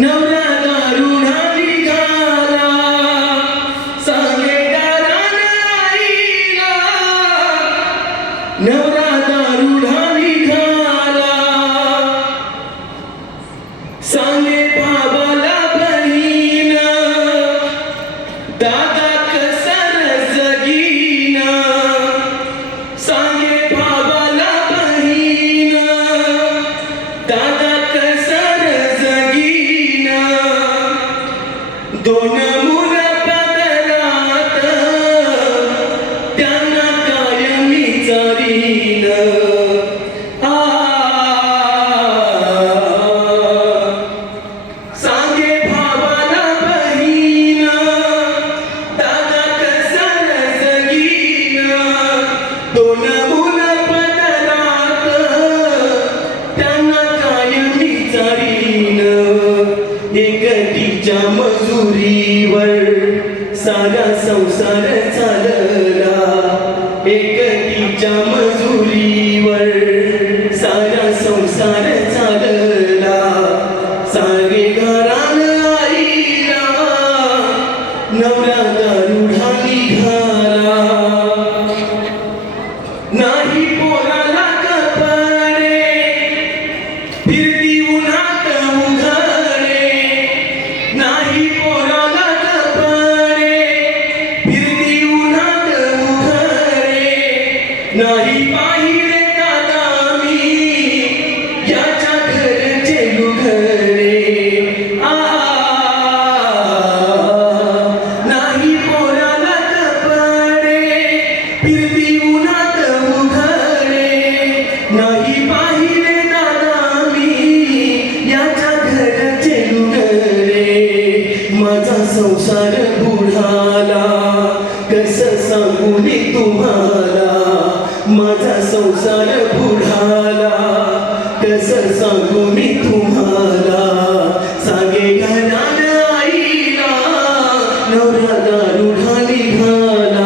नवरा दारुढाखाला सांगे दारुढा निखाला सांगे पा दो नमुना पदरात त्यांना काय मिचारीन आ सांगे भावना बहिन ताटा कसं नजरीन दो नमुना पदरात त्यांना काय मिचारीन तिच्या मजुरीवर सारा संसार चालला एक तिच्या फिरती उन्हात उठरे नाही पाहिजे कसर सांगू मी तुम्हाला सागे घराला आईला नवरा दारू ढाली घाला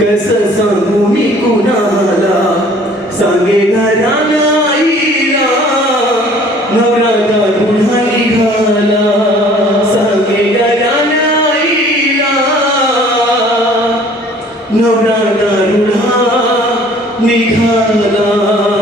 कस सांगू कुणाला सांगे घराला आईला नवरा दारुढा निघाला सांगे घराला आईला नवरा दारुढा निघाला